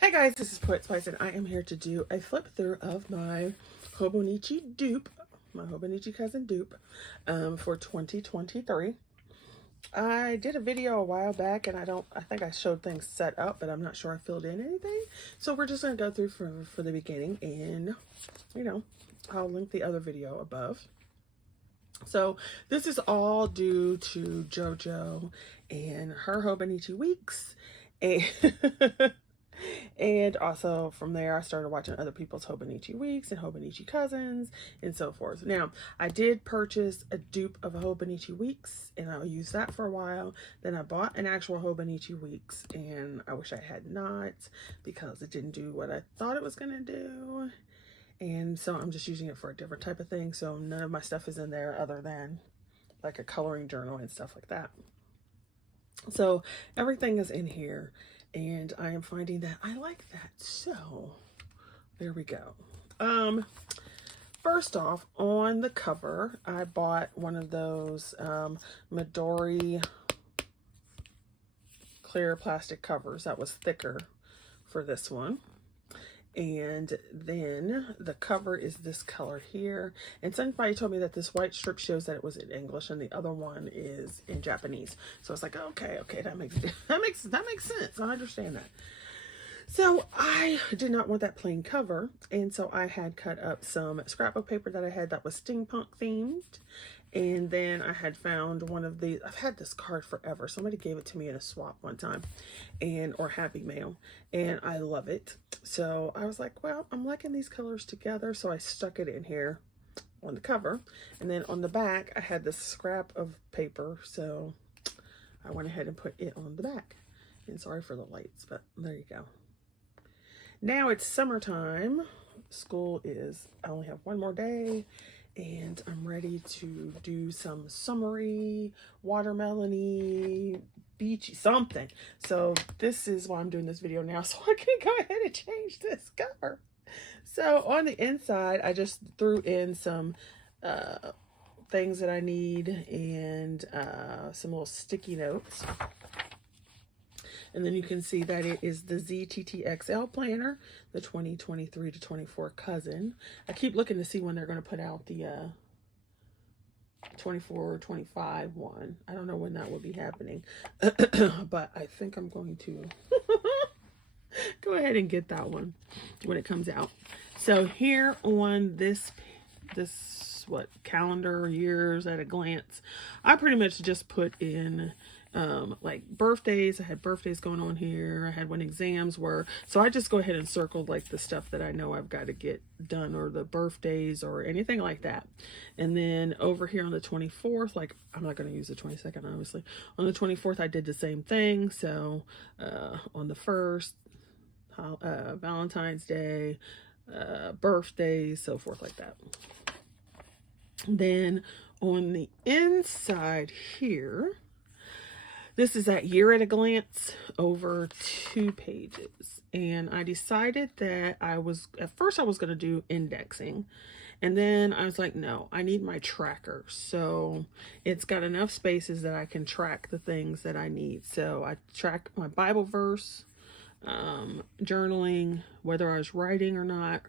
Hey guys, this is Poet Spice and I am here to do a flip through of my Hobonichi dupe, my Hobonichi Cousin dupe for 2023. I did a video a while back and I think I showed things set up, but I'm not sure I filled in anything. So we're just going to go through for the beginning and, I'll link the other video above. So this is all due to JoJo and her Hobonichi weeks. And and also from there, I started watching other people's Hobonichi weeks and Hobonichi cousins and so forth. Now, I did purchase a dupe of Hobonichi weeks and I'll use that for a while. Then I bought an actual Hobonichi weeks and I wish I had not because it didn't do what I thought it was going to do. And so I'm just using it for a different type of thing. So none of my stuff is in there other than like a coloring journal and stuff like that. So everything is in here. And I am finding that I like that. So there we go. First off, on the cover, I bought one of those Midori clear plastic covers that was thicker for this one. And then the cover is this color here. And somebody told me that this white strip shows that it was in English and the other one is in Japanese. So I was like, okay, that makes sense. I understand that. So I did not want that plain cover. And so I had cut up some scrapbook paper that I had that was steampunk themed. And then I had found one of these. I've had this card forever. Somebody gave it to me in a swap one time or Happy Mail, and I love it. So I was like, well, I'm liking these colors together. So I stuck it in here on the cover. And then on the back, I had this scrap of paper. So I went ahead and put it on the back. And sorry for the lights, but there you go. Now it's summertime. School is, I only have one more day. And I'm ready to do some summery, watermelon-y, beachy, something. So this is why I'm doing this video now, so I can go ahead and change this cover. So on the inside, I just threw in some things that I need and some little sticky notes. And then you can see that it is the ZTTXL planner, the 2023 to 24 cousin. I keep looking to see when they're going to put out the 24 25 one. I don't know when that will be happening, but I think I'm going to go ahead and get that one when it comes out. So here on this calendar years at a glance, I pretty much just put in like birthdays. I had birthdays going on here. I had when exams were. So I just go ahead and circle like the stuff that I know I've got to get done, or the birthdays or anything like that. And then over here on the 24th, like I'm not going to use the 22nd, obviously. On the 24th, I did the same thing. So on the 1st, Valentine's Day, birthdays, so forth like that. Then on the inside here, this is that year at a glance over 2 pages. And I decided that at first I was going to do indexing. And then I was like, no, I need my tracker. So it's got enough spaces that I can track the things that I need. So I track my Bible verse, journaling, whether I was writing or not,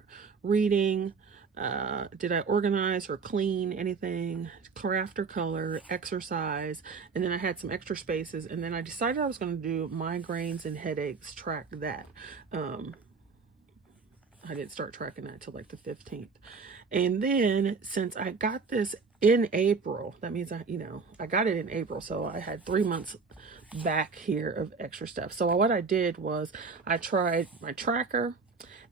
reading, did I organize or clean anything, craft or color, exercise, and then I had some extra spaces, and then I decided I was going to do migraines and headaches, track that. I didn't start tracking that until like the 15th. And then since I got this in April, that means I got it in April, so I had 3 months back here of extra stuff. So what I did was I tried my tracker.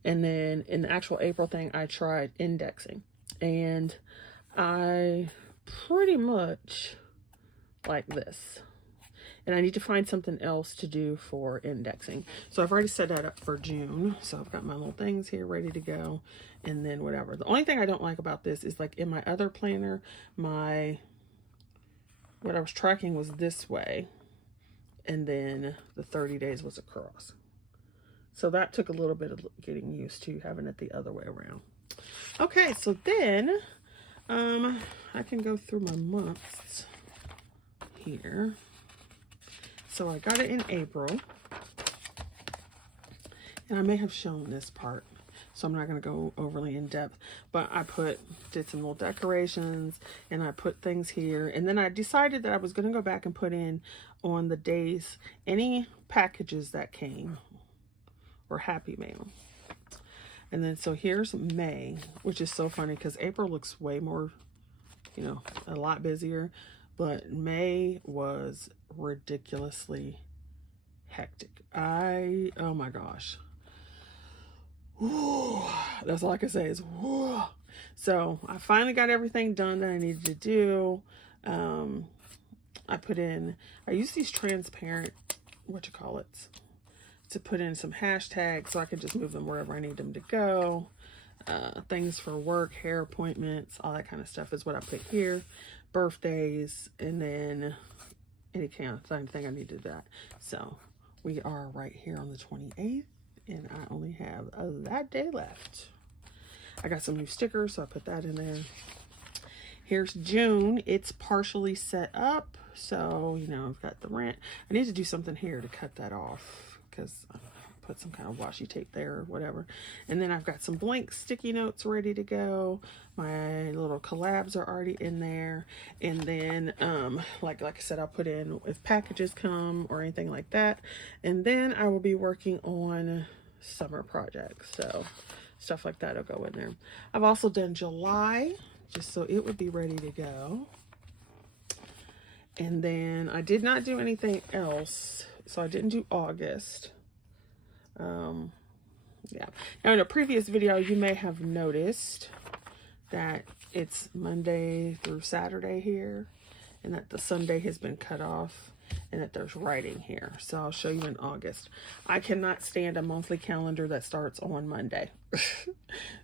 And then in the actual April thing, I tried indexing. And I pretty much like this. And I need to find something else to do for indexing. So I've already set that up for June. So I've got my little things here ready to go. And then whatever. The only thing I don't like about this is like in my other planner, what I was tracking was this way. And then the 30 days was across. So that took a little bit of getting used to having it the other way around. Okay, so then I can go through my months here. So I got it in April. And I may have shown this part, so I'm not going to go overly in depth, but I did some little decorations, and I put things here. And then I decided that I was going to go back and put in on the days any packages that came or happy mail. And then so here's May, which is so funny because April looks way more, you know, a lot busier, but May was ridiculously hectic. Oh my gosh. Whew, that's all I can say is whew. So I finally got everything done that I needed to do. I use these transparent, to put in some hashtags so I can just move them wherever I need them to go. Things for work, hair appointments, all that kind of stuff is what I put here. Birthdays, and then any kind of thing I need to do that. So we are right here on the 28th, and I only have that day left. I got some new stickers, so I put that in there. Here's June. It's partially set up, so, you know, I've got the rent. I need to do something here to cut that off, because I put some kind of washi tape there or whatever. And then I've got some blank sticky notes ready to go. My little collabs are already in there. And then, like I said, I'll put in if packages come or anything like that. And then I will be working on summer projects. So stuff like that will go in there. I've also done July, just so it would be ready to go. And then I did not do anything else. So I didn't do August. Yeah. Now in a previous video, you may have noticed that it's Monday through Saturday here, and that the Sunday has been cut off, and that there's writing here. So I'll show you in August. I cannot stand a monthly calendar that starts on Monday.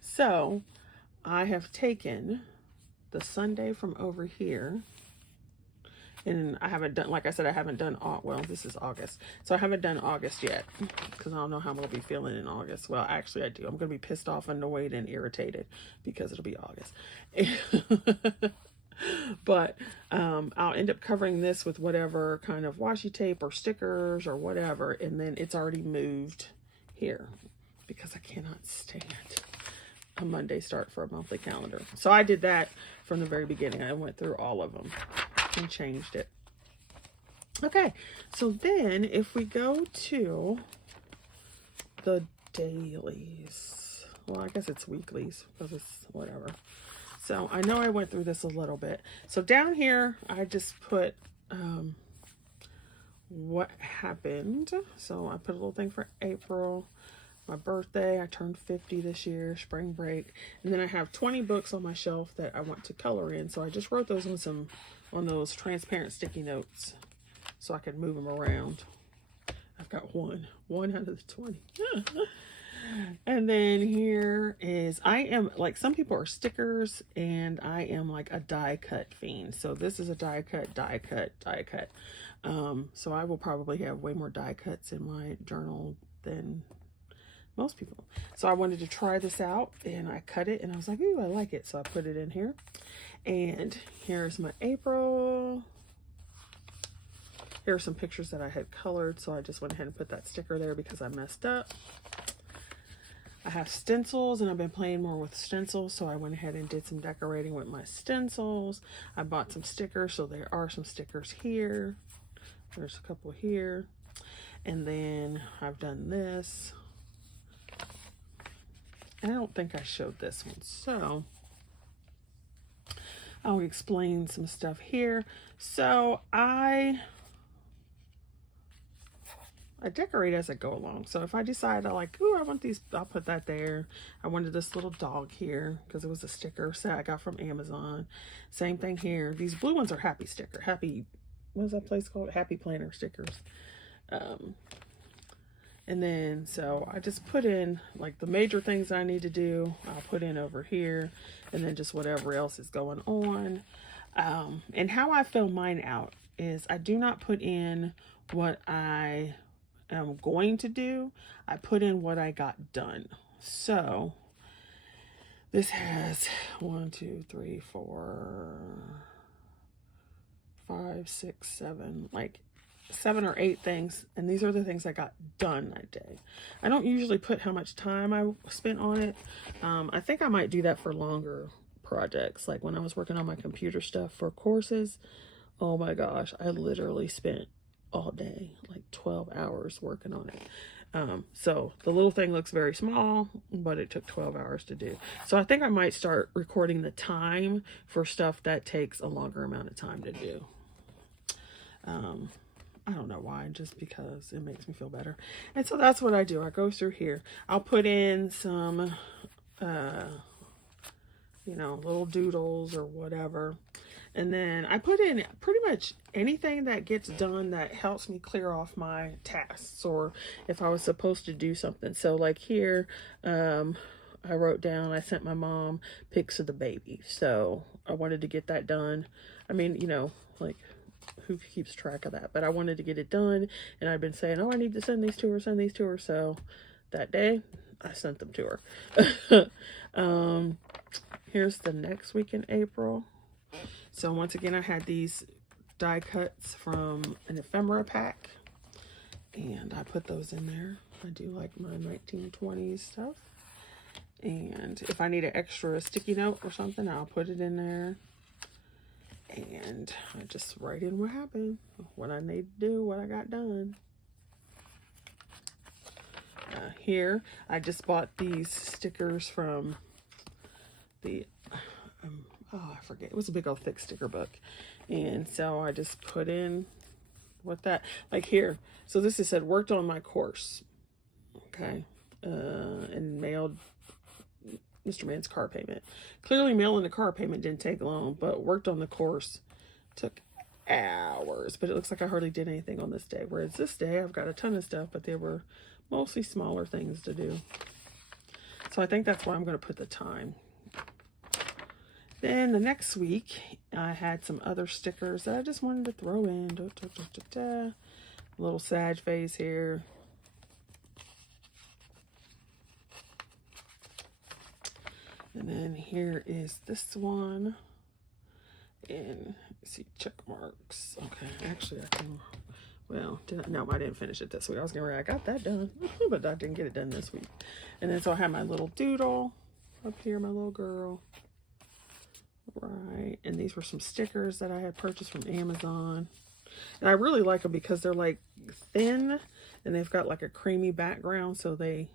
So I have taken the Sunday from over here, and I haven't done, like I said, I haven't done, well, this is August. So I haven't done August yet, because I don't know how I'm going to be feeling in August. Well, actually I do. I'm going to be pissed off, annoyed, and irritated, because it'll be August. But I'll end up covering this with whatever kind of washi tape or stickers or whatever, and then it's already moved here, because I cannot stand a Monday start for a monthly calendar. So I did that from the very beginning. I went through all of them and changed it. Okay, so then if we go to the dailies, well, I guess it's weeklies because it's whatever. So I know I went through this a little bit. So down here, I just put what happened. So I put a little thing for April, my birthday. I turned 50 this year, spring break. And then I have 20 books on my shelf that I want to color in. So I just wrote those on those transparent sticky notes so I could move them around. I've got one out of the 20. And then here is, I am like, some people are stickers, and I am like a die cut fiend. So this is a die cut. So I will probably have way more die cuts in my journal than most people. So I wanted to try this out, and I cut it, and I was like, ooh, I like it. So I put it in here. And here's my April. Here are some pictures that I had colored, so I just went ahead and put that sticker there because I messed up. I have stencils, and I've been playing more with stencils, so I went ahead and did some decorating with my stencils. I bought some stickers, so there are some stickers here. There's a couple here. And then I've done this. And I don't think I showed this one, so I'll explain some stuff here. So I decorate as I go along. So if I decide I like, ooh, I want these, I'll put that there. I wanted this little dog here because it was a sticker set I got from Amazon. Same thing here. These blue ones are happy sticker. Happy, what is that place called? Happy Planner stickers. And then, so I just put in like the major things I need to do. I'll put in over here, and then just whatever else is going on. And how I fill mine out is I do not put in what I am going to do. I put in what I got done. So this has 1, 2, 3, 4, 5, 6, 7, like 7 or 8 things, and these are the things I got done that day. I don't usually put how much time I spent on it. I think I might do that for longer projects, like when I was working on my computer stuff for courses. Oh my gosh, I literally spent all day, like 12 hours working on it. So the little thing looks very small, but it took 12 hours to do. So I think I might start recording the time for stuff that takes a longer amount of time to do. I don't know why, just because it makes me feel better. And so that's what I do. I go through here. I'll put in some, you know, little doodles or whatever. And then I put in pretty much anything that gets done that helps me clear off my tasks, or if I was supposed to do something. So like here, I wrote down, I sent my mom pics of the baby. So I wanted to get that done. I mean, you know, like, who keeps track of that? But I wanted to get it done, and I've been saying, oh, I need to send these to her, send these to her. So that day I sent them to her. Here's the next week in April. So once again, I had these die cuts from an ephemera pack, and I put those in there. I do like my 1920s stuff. And if I need an extra sticky note or something, I'll put it in there. And I just write in what happened, what I need to do, what I got done. Here, I just bought these stickers from the, oh, I forget. It was a big old thick sticker book. And so I just put in what that, like here. So this is said, worked on my course. Okay. And mailed Mr. Man's car payment. Clearly mailing the car payment didn't take long, but worked on the course took hours. But it looks like I hardly did anything on this day. Whereas this day, I've got a ton of stuff, but they were mostly smaller things to do. So I think that's why I'm going to put the time. Then the next week, I had some other stickers that I just wanted to throw in. Little sad face here. And then here is this one. And see, check marks. Okay, actually I can, well, no, I didn't finish it this week. I was gonna, I got that done, but I didn't get it done this week. And then so I have my little doodle up here, my little girl. Right, and these were some stickers that I had purchased from Amazon. And I really like them because they're like thin and they've got like a creamy background, so they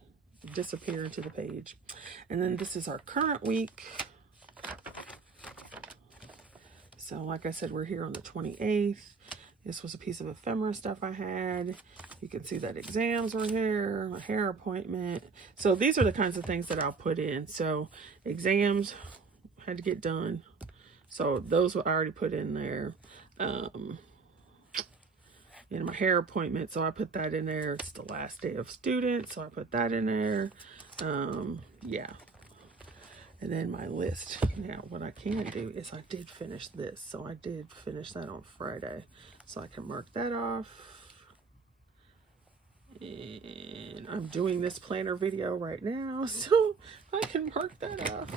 disappear into the page. And then this is our current week. So like I said, we're here on the 28th. This was a piece of ephemera stuff I had. You can see that exams were here, a hair appointment. So these are the kinds of things that I'll put in. So exams had to get done. So those were I already put in there. And my hair appointment, so I put that in there. It's the last day of students, so I put that in there. Yeah. And then my list. Now, what I can do is I did finish this. So I did finish that on Friday. So I can mark that off. And I'm doing this planner video right now, so I can mark that off.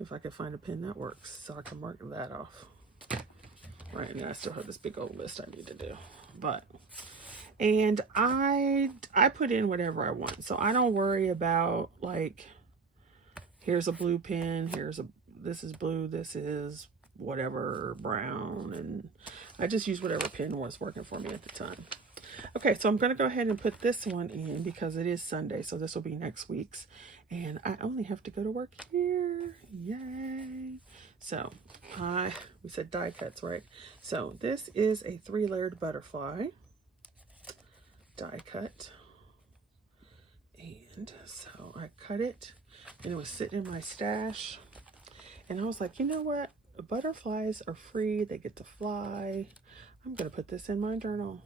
If I can find a pen that works, so I can mark that off. Right now I still have this big old list I need to do. But, and I put in whatever I want. So I don't worry about like, here's a blue pen, this is blue, this is whatever, brown, and I just use whatever pen was working for me at the time. Okay, so I'm going to go ahead and put this one in because it is Sunday, so this will be next week's. And I only have to go to work here. Yay. So, we said die cuts, right? So, this is a 3-layered butterfly die cut. And so, I cut it, and it was sitting in my stash. And I was like, you know what? Butterflies are free. They get to fly. I'm going to put this in my journal.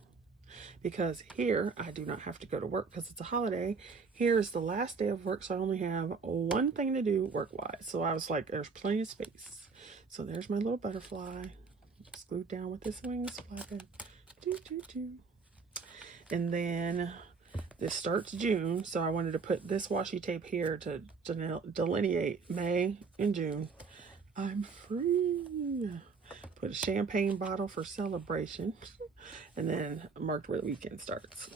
Because here I do not have to go to work because it's a holiday. Here's the last day of work, so I only have one thing to do work-wise. So I was like, there's plenty of space. So there's my little butterfly. Just glued down with his wings flapping. And then this starts June, so I wanted to put this washi tape here to delineate May and June. I'm free. Put a champagne bottle for celebration. and then marked where the weekend starts.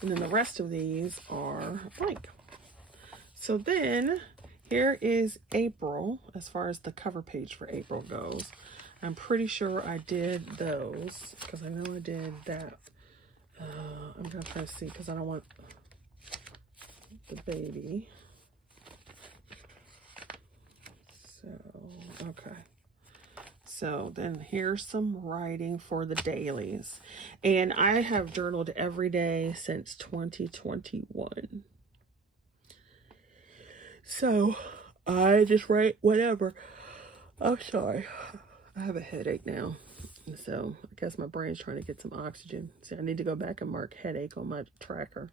And then the rest of these are blank. So then here is April, as far as the cover page for April goes. I'm pretty sure I did those, because I know I did that. I'm going to try to see, because I don't want the baby. So, okay. So then here's some writing for the dailies. And I have journaled every day since 2021. So I just write whatever. I'm sorry. I have a headache now. So I guess my brain's trying to get some oxygen. So I need to go back and mark headache on my tracker.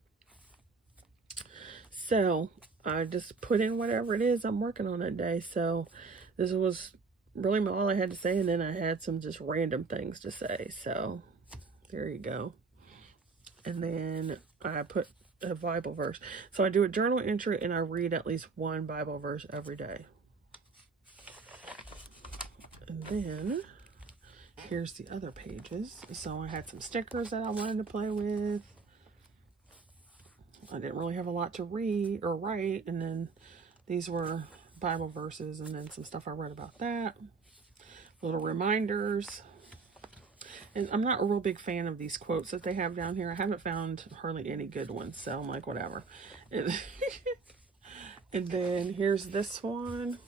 So I just put in whatever it is I'm working on that day. So this was really all I had to say, and then I had some just random things to say. So there you go. And then I put a Bible verse. So I do a journal entry and I read at least one Bible verse every day. And then here's the other pages. So I had some stickers that I wanted to play with. I didn't really have a lot to read or write, and then these were Bible verses, and then some stuff I read about that. Little reminders. And I'm not a real big fan of these quotes that they have down here. I haven't found hardly any good ones, so I'm like, whatever. And then here's this one.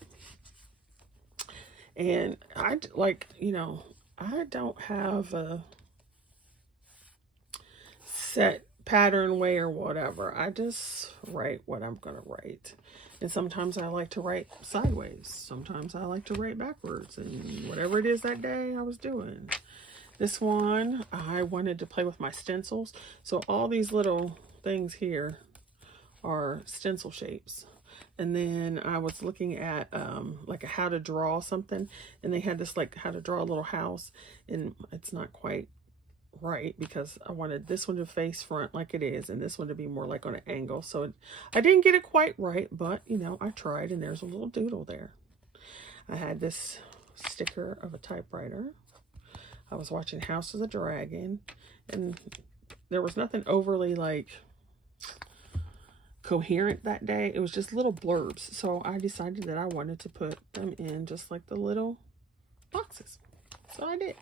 And I, like, you know, I don't have a set pattern way or whatever. I just write what I'm going to write. And sometimes I like to write sideways. Sometimes I like to write backwards. And whatever it is that day I was doing. This one, I wanted to play with my stencils. So all these little things here are stencil shapes. And then I was looking at like a how to draw something. And they had this like how to draw a little house. And it's not quite right because I wanted this one to face front like it is. And this one to be more like on an angle. So I didn't get it quite right. But, you know, I tried. And there's a little doodle there. I had this sticker of a typewriter. I was watching House of the Dragon, and there was nothing overly like coherent that day. It was just little blurbs. So I decided that I wanted to put them in just like the little boxes. So I did.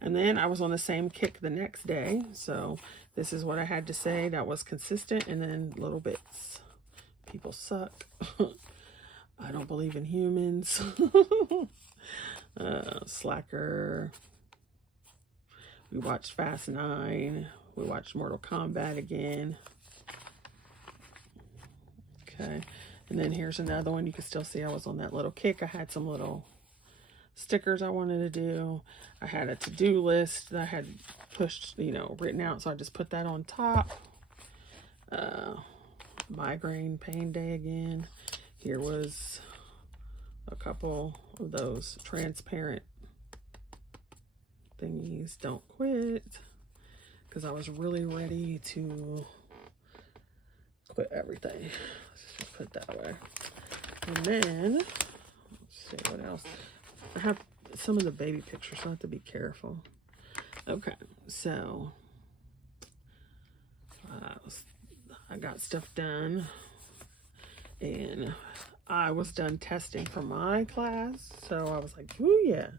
And then I was on the same kick the next day. So this is what I had to say that was consistent, and then little bits. People suck. I don't believe in humans. Slacker. We watched Fast 9. We watched Mortal Kombat again. Okay. And then here's another one. You can still see I was on that little kick. I had some little stickers I wanted to do. I had a to-do list that I had pushed, you know, written out. So I just put that on top. Migraine pain day again. Here was a couple of those transparent thingies. Don't quit, because I was really ready to quit everything. Let's just put it that way. And then let's see what else. I have some of the baby pictures, so I have to be careful. Okay, so I got stuff done, and I was done testing for my class. So I was like, ooh, yeah.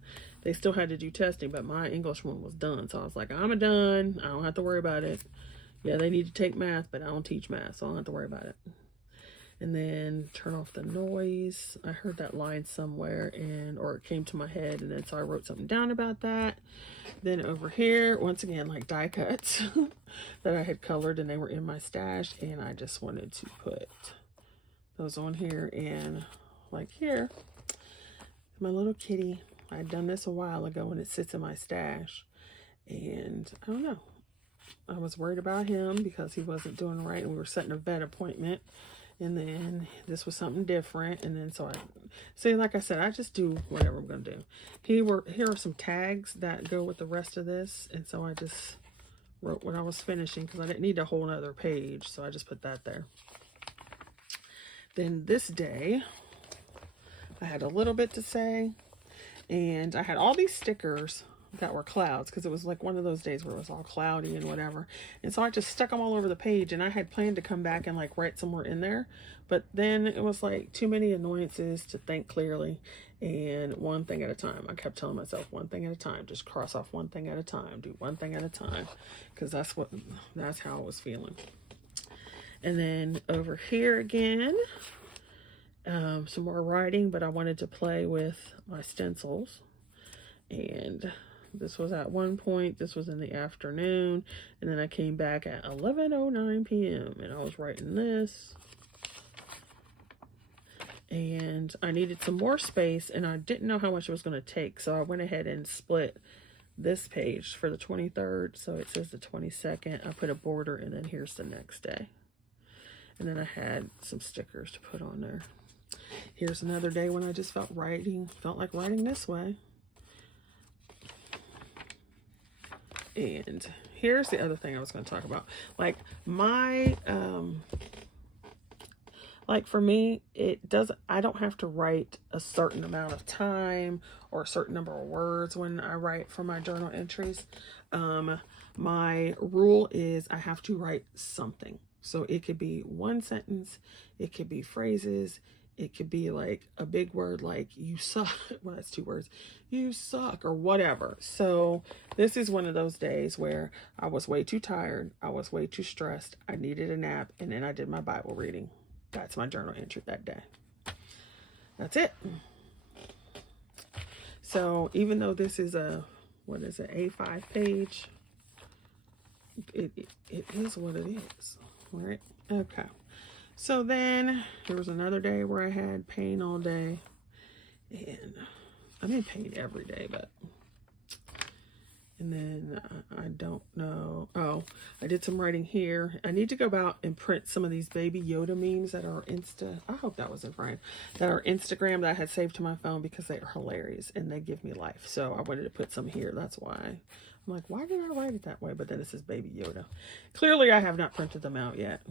They still had to do testing, but my English one was done. So I was like, I'm done. I don't have to worry about it. Yeah, they need to take math, but I don't teach math, so I don't have to worry about it. And then turn off the noise. I heard that line somewhere, or it came to my head, and then so I wrote something down about that. Then over here, once again, like die cuts that I had colored, and they were in my stash, and I just wanted to put those on here. And like here, my little kitty. I had done this a while ago, and it sits in my stash. And I don't know. I was worried about him because he wasn't doing right, and we were setting a vet appointment. And then this was something different. And then so I see, like I said, I just do whatever I'm going to do. Here are some tags that go with the rest of this. And so I just wrote what I was finishing because I didn't need a whole nother page. So I just put that there. Then this day, I had a little bit to say. And I had all these stickers that were clouds, because it was like one of those days where it was all cloudy and whatever. And so I just stuck them all over the page, and I had planned to come back and like write somewhere in there, but then it was like too many annoyances to think clearly, and one thing at a time. I kept telling myself one thing at a time, just cross off one thing at a time, do one thing at a time, because that's how I was feeling. And then over here again, some more writing, but I wanted to play with my stencils. And this was at one point, this was in the afternoon, and then I came back at 11:09 p.m. and I was writing this. And I needed some more space, and I didn't know how much it was going to take, so I went ahead and split this page for the 23rd. So it says the 22nd. I put a border, and then here's the next day. And then I had some stickers to put on there. Here's another day when I just felt like writing this way. And here's the other thing I was going to talk about. Like my, like for me, I don't have to write a certain amount of time or a certain number of words when I write for my journal entries. My rule is I have to write something. So it could be one sentence, it could be phrases, it could be like a big word like you suck. Well, that's 2 words. You suck or whatever. So this is one of those days where I was way too tired. I was way too stressed. I needed a nap. And then I did my Bible reading. That's my journal entry that day. That's it. So even though this is what is it, A5 page, it is what it is. Right? Okay. So then there was another day where I had pain all day, and I didn't pain every day, but, and then I don't know. Oh, I did some writing here. I need to go out and print some of these baby Yoda memes that are I hope that was in frame, that are Instagram that I had saved to my phone because they are hilarious and they give me life. So I wanted to put some here. That's why. I'm like, why did I write it that way? But then it says baby Yoda. Clearly I have not printed them out yet.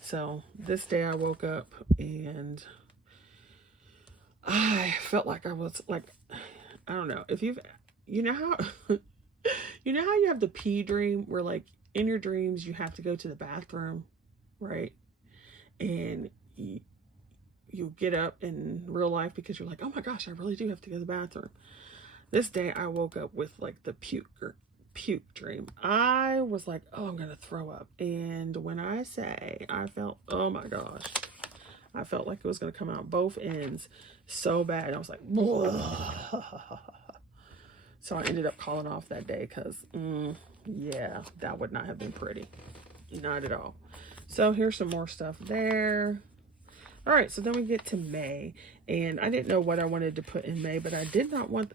So this day I woke up and I felt like I was like, I don't know if you know how, you know how you have the pee dream where like in your dreams you have to go to the bathroom, right? And you get up in real life because you're like, oh my gosh, I really do have to go to the bathroom. This day I woke up with like the puke dream. I was like, oh, I'm gonna throw up. And when I say I felt, oh my gosh, I felt like it was gonna come out both ends so bad. I was like, so I ended up calling off that day because yeah, that would not have been pretty. Not at all. So here's some more stuff there. All right, so then we get to May, and I didn't know what I wanted to put in May, but I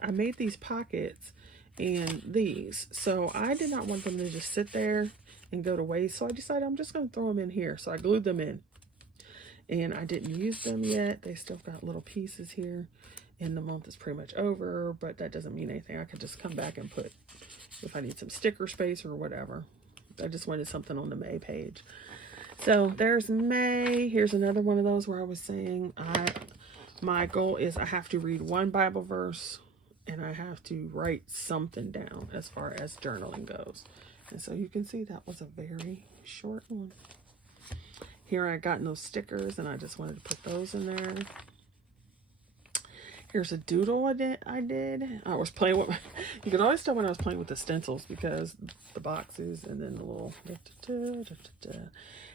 made these pockets and these, so I did not want them to just sit there and go to waste. So I decided I'm just going to throw them in here. So I glued them in, and I didn't use them yet. They still got little pieces here, and the month is pretty much over, but that doesn't mean anything. I could just come back and put, if I need some sticker space or whatever. I just wanted something on the May page. So there's May. Here's another one of those where I was saying my goal is I have to read one Bible verse and I have to write something down as far as journaling goes. And so you can see that was a very short one. Here I got those stickers and I just wanted to put those in there. Here's a doodle I did. I was playing with, you could always tell when I was playing with the stencils because the boxes and then the little,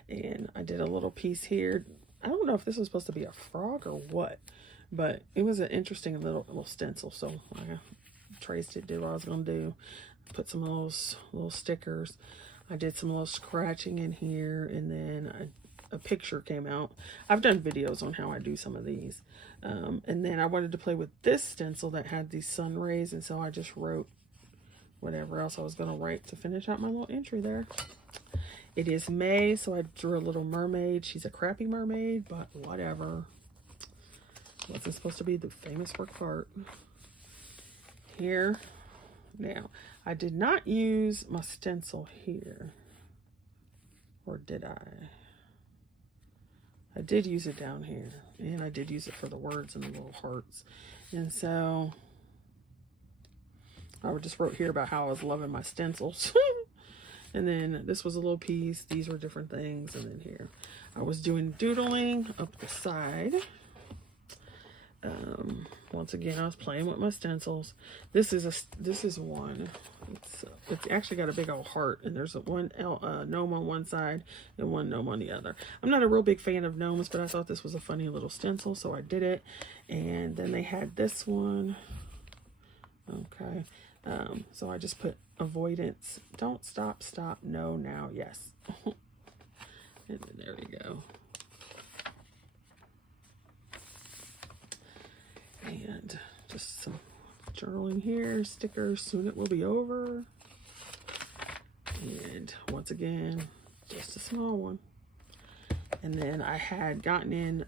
and I did a little piece here. I don't know if this was supposed to be a frog or what, but it was an interesting little stencil. So I traced it, did what I was going to do. Put some of those little stickers. I did some little scratching in here, and then a picture came out. I've done videos on how I do some of these. And then I wanted to play with this stencil that had these sun rays, and so I just wrote whatever else I was going to write to finish out my little entry there. It is May, so I drew a little mermaid. She's a crappy mermaid, but whatever. Wasn't supposed to be the famous work of art. Here. Now, I did not use my stencil here. Or did I? I did use it down here. And I did use it for the words and the little hearts. And so I just wrote here about how I was loving my stencils. And then this was a little piece. These were different things. And then here I was doing doodling up the side. Once again, I was playing with my stencils. This is one. It's actually got a big old heart, and there's one gnome on one side and one gnome on the other. I'm not a real big fan of gnomes, but I thought this was a funny little stencil, so I did it. And then they had this one. Okay. So I just put avoidance. Don't stop, stop, no, now, yes. And then there we go. And just some journaling here, stickers, soon it will be over. And once again, just a small one. And then I had gotten in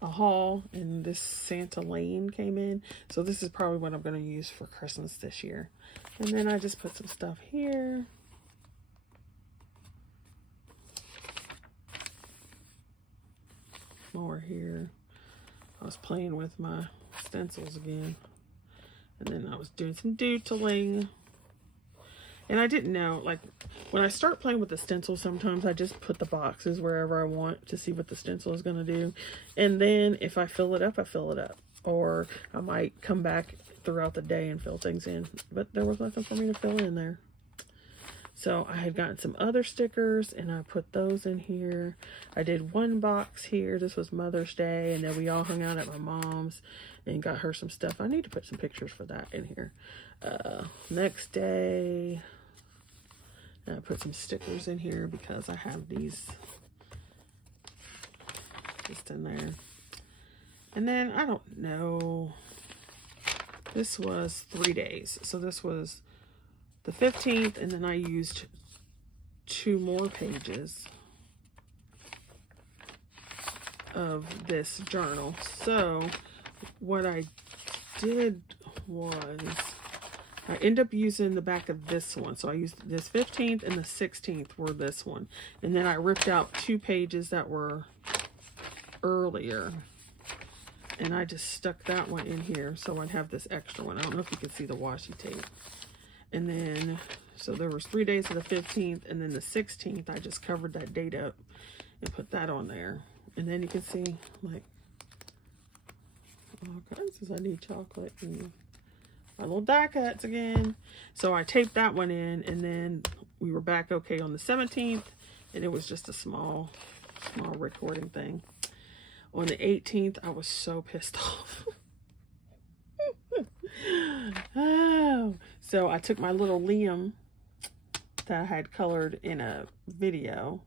a haul, and this Santa Lane came in. So this is probably what I'm going to use for Christmas this year. And then I just put some stuff here. More here. I was playing with my stencils again. And then I was doing some doodling. And I didn't know, like, when I start playing with the stencil, sometimes I just put the boxes wherever I want to see what the stencil is going to do. And then if I fill it up, I fill it up. Or I might come back throughout the day and fill things in. But there was nothing for me to fill in there. So I had gotten some other stickers, and I put those in here. I did one box here. This was Mother's Day, and then we all hung out at my mom's and got her some stuff. I need to put some pictures for that in here. Next day, I put some stickers in here because I have these just in there. And then, I don't know, this was 3 days. So this was the 15th, and then I used 2 more pages of this journal. So what I did was I ended up using the back of this one. So I used this 15th and the 16th were this one. And then I ripped out 2 pages that were earlier. And I just stuck that one in here so I'd have this extra one. I don't know if you can see the washi tape. And then, so there was 3 days of the 15th, and then the 16th, I just covered that date up and put that on there. And then you can see, like, all kinds of, I need chocolate and my little die cuts again. So I taped that one in, and then we were back okay on the 17th, and it was just a small recording thing. On the 18th, I was so pissed off. Oh, so I took my little Liam that I had colored in a video,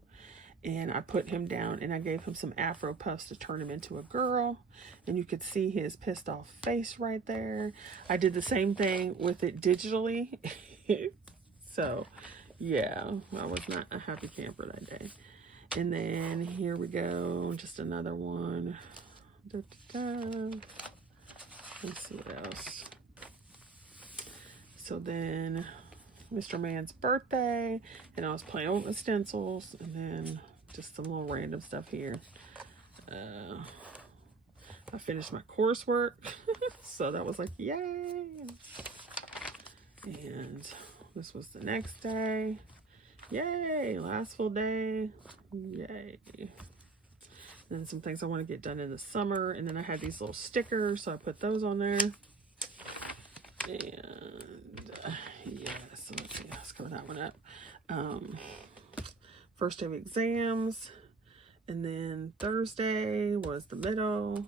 and I put him down, and I gave him some Afro puffs to turn him into a girl, and you could see his pissed off face right there. I did the same thing with it digitally. So yeah, I was not a happy camper that day. And then here we go, just another one. Let's see what else. So then Mr. Man's birthday, and I was playing with my stencils, and then just some little random stuff here. I finished my coursework, so that was like, yay. And this was the next day. Yay, last full day. Yay. And some things I want to get done in the summer. And then I had these little stickers, so I put those on there. And yeah, so let's see, let's cover that one up. First day of exams, and then Thursday was the middle.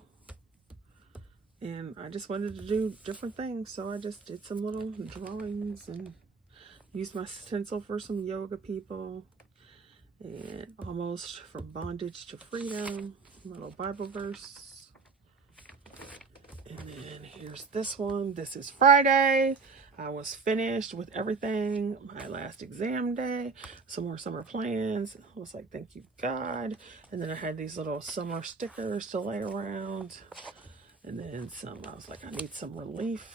And I just wanted to do different things, so I just did some little drawings and used my stencil for some yoga people. And almost from bondage to freedom, a little Bible verse. And then here's this one. This is Friday. I was finished with everything. My last exam day. Some more summer plans. I was like, thank you, God. And then I had these little summer stickers to lay around. And then some, I was like, I need some relief.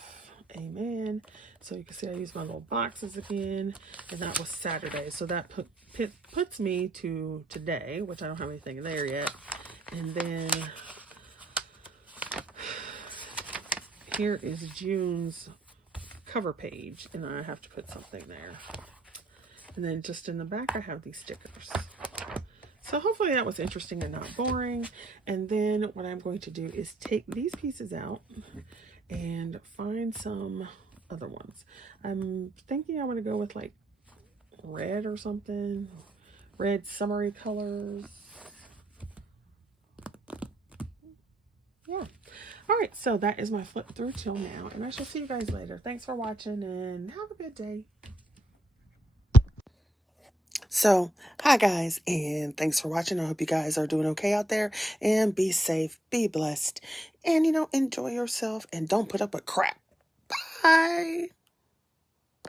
Amen. So you can see I used my little boxes again. And that was Saturday. So that puts me to today, which I don't have anything there yet. And then here is June's cover page, and I have to put something there. And then just in the back, I have these stickers. So hopefully that was interesting and not boring. And then what I'm going to do is take these pieces out and find some other ones. I'm thinking I want to go with like red or something. Red summery colors. Yeah. All right, so that is my flip through till now, and I shall see you guys later. Thanks for watching, and have a good day. So, hi guys, and thanks for watching. I hope you guys are doing okay out there, and be safe, be blessed, and, you know, enjoy yourself, and don't put up with crap. Bye.